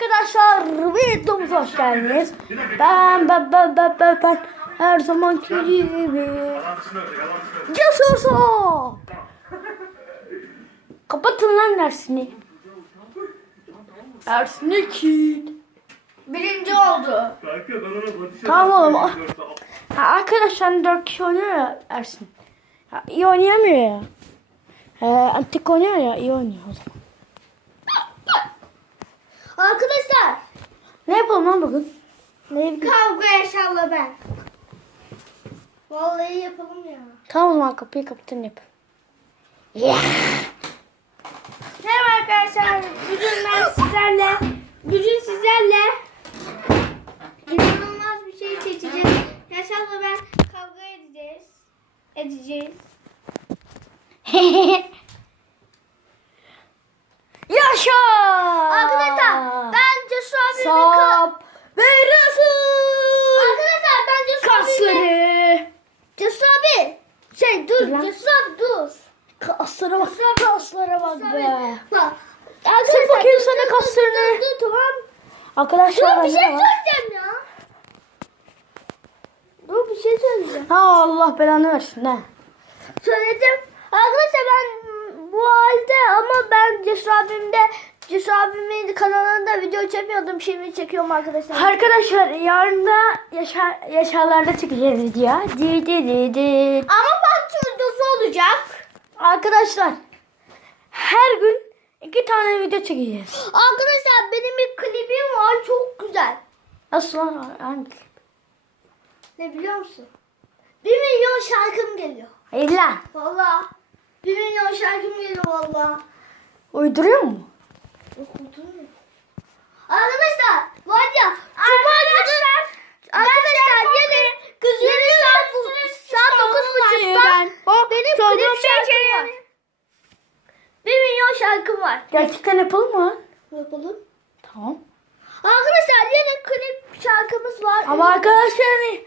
arkadaşlar videomuza hoş geldiniz. Ben ben ben ben ben, ben her zamanki gibi Cesur Sop. Kapatın lan dersini. Dersini kid. Birinci oldu. Tamam oğlum. Ha, arkadaşlar 4 kişi oynuyor ya Ersin. Ha, iyi oynayamıyor ya. Ee, antik oynuyor ya iyi oynuyor o zaman. Arkadaşlar Ne yapalım lan bugün? Ne kavga yaşarla ben. Vallahi yapalım ya. Tamam o zaman kapıyı kapatın yap. Merhaba arkadaşlar. Bugün ben sizlerle, bugün sizlerle inanılmaz bir şey seçeceğiz. Yaşarla ben kavga edeceğiz. Edeceğiz. Yaşa! Arkadaşlar ben Cesur abimin ka- Sap veriyorsun. Arkadaşlar ben Cesur abimin Kasları. Cesur abi. Şey dur Dur lan. Dur. Kaslara bak. Kaslara bak be. Bak. Sık bakayım sana kaslarını. Dur, dur tamam. Arkadaşlar Dur bir şey söyleyeceğim ya. Dur bir şey söyleyeceğim. Ha Allah belanı versin ha. Söyledim. Arkadaşlar ben bu halde ama ben Cesur abimde Cesur abimin kanalında video çekmiyordum. Şimdi çekiyorum arkadaşlar. Arkadaşlar yarın da yaşar, yaşarlarda çekeceğiz video. Di di di di. Ama olacak. Arkadaşlar her gün iki tane video çekeceğiz. Arkadaşlar benim bir klibim var çok güzel. Nasıl lan? Hangi? Ne biliyor musun? Bir milyon şarkım geliyor. Hayır lan. Valla. Bir milyon şarkım geliyor valla. Uyduruyor mu? Arkadaşlar var ya arkadaşlar arkadaşlar yarın yarın saat bu saat dokuz buçukta benim klip şarkım var. Bir milyon şarkım var. Gerçekten yapalım mı? Yapalım. Tamam. Arkadaşlar yarın klip şarkımız var. Ama arkadaşlar hani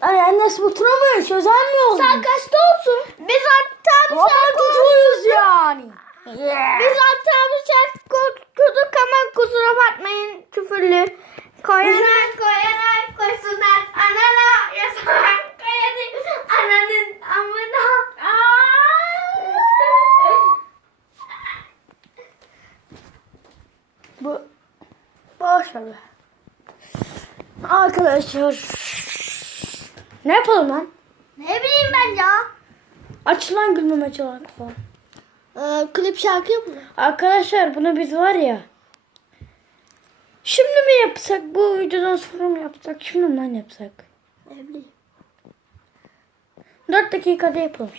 Ay annesi oturamıyor. Çözemiyoruz. Saat kaçta olsun? Biz hatta Ama tutuyoruz yani. Biz hatta bir şarkı ama kusura bakmayın küfürlü. Koyanak koyanak be. Arkadaşlar ne yapalım lan? Ne bileyim ben ya. Açılan gülmeme çalan falan. Ee, klip şarkı yapalım. Arkadaşlar bunu biz var ya. Şimdi mi yapsak bu videodan sonra mı yapsak? Şimdi mi lan yapsak? Ne bileyim. 4 dakikada yapalım.